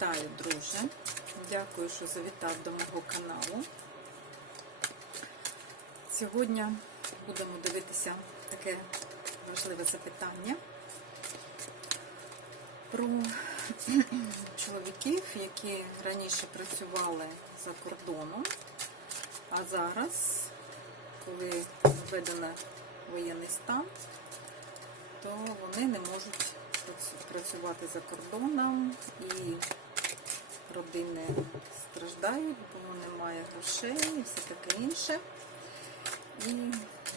Вітаю, друже. Дякую, що завітав до мого каналу. Сьогодні будемо дивитися таке важливе запитання про чоловіків, які раніше працювали за кордоном, а зараз, коли введено воєнний стан, то вони не можуть працювати за кордоном і родини страждають, бо немає грошей і все таке інше. І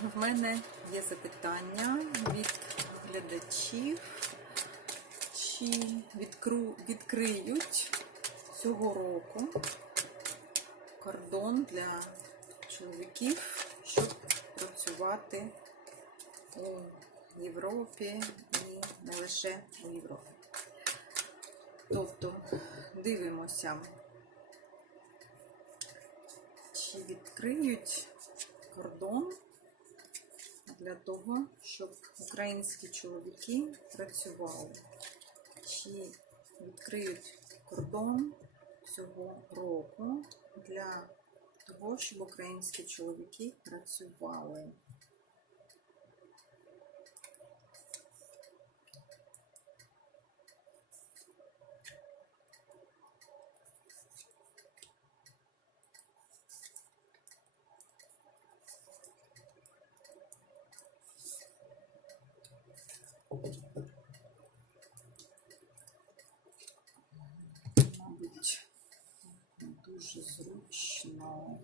в мене є запитання від глядачів, чи відкру, відкриють цього року кордон для чоловіків, щоб працювати у Європі і не лише у Європі. Тобто дивимося, чи відкриють кордон для того, щоб українські чоловіки працювали, чи відкриють кордон цього року для того, щоб українські чоловіки працювали. Мабуть, дуже зручно.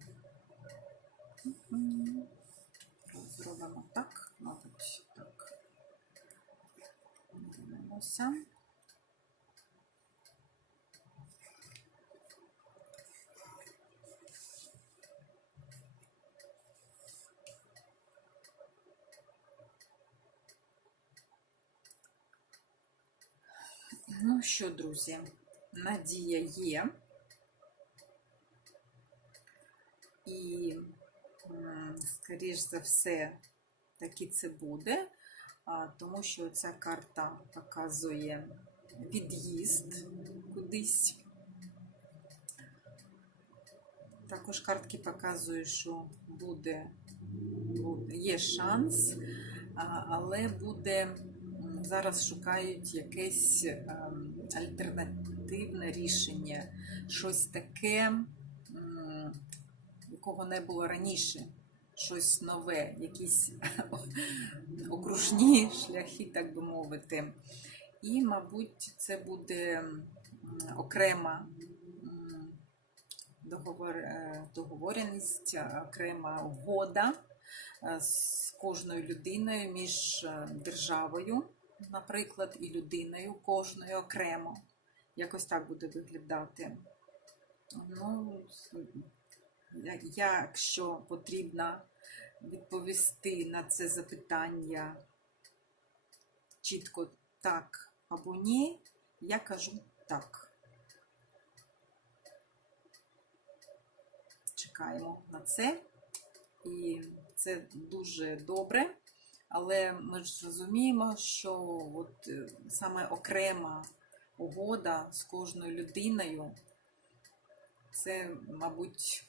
Зробимо так, мабуть, так. Дивимося. Ну що, друзі, надія є. І, скоріш за все, таки це буде, тому що ця карта показує від'їзд кудись. Також картки показують, що буде, є шанс, але буде зараз шукають якесь ем, альтернативне рішення, щось таке, якого не було раніше, щось нове, якісь окружні шляхи, так би мовити. І, мабуть, це буде окрема договор, е, договореність, окрема угода е, з кожною людиною між е, державою, наприклад, і людиною кожною окремо. Якось так буде виглядати. Ну, якщо потрібно відповісти на це запитання чітко так або ні, я кажу так. Чекаємо на це. І це дуже добре. Але ми ж розуміємо, що от е, саме окрема угода з кожною людиною це, мабуть,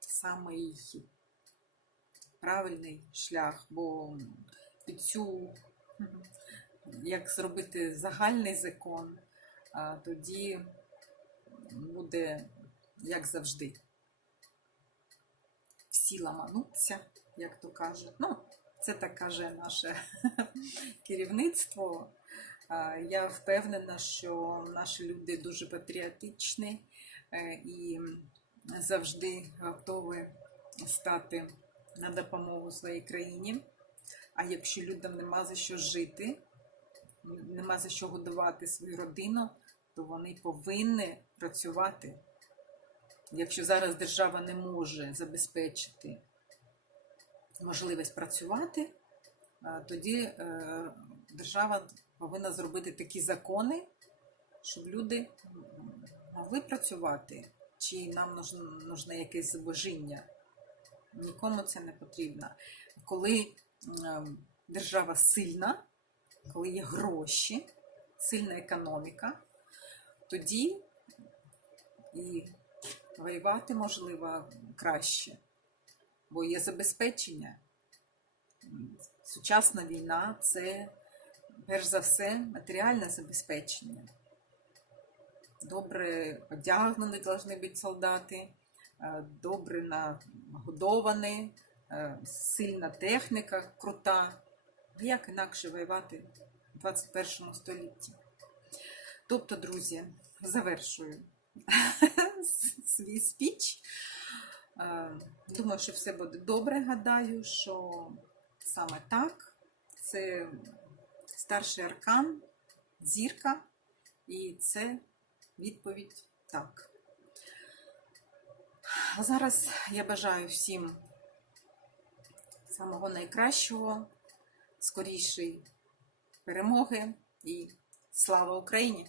самий правильний шлях, бо під цю, як зробити загальний закон, тоді буде як завжди. Всі ламануться, як то кажуть. Ну, це так каже наше керівництво. Я впевнена, що наші люди дуже патріотичні е, і завжди готові стати на допомогу своїй країні. А якщо людям нема за що жити, нема за що годувати свою родину, то вони повинні працювати. Якщо зараз держава не може забезпечити можливість працювати, тоді е, держава повинна зробити такі закони, щоб люди могли працювати, чи нам нужне якесь зубожіння. Нікому це не потрібно. Коли е, держава сильна, коли є гроші, сильна економіка, тоді і воювати можливо краще, бо є забезпечення. Сучасна війна це перш за все матеріальне забезпечення. Добре одягнені повинні бути солдати, е, добре нагодовані, е, сильна техніка крута. Як інакше воювати в 21 столітті? Тобто, друзі, завершую свій спіч. Е, Думаю, що все буде добре. Гадаю, що саме так. Це старший аркан, зірка, і це відповідь так. А зараз я бажаю всім самого найкращого, скорішої перемоги і слава Україні!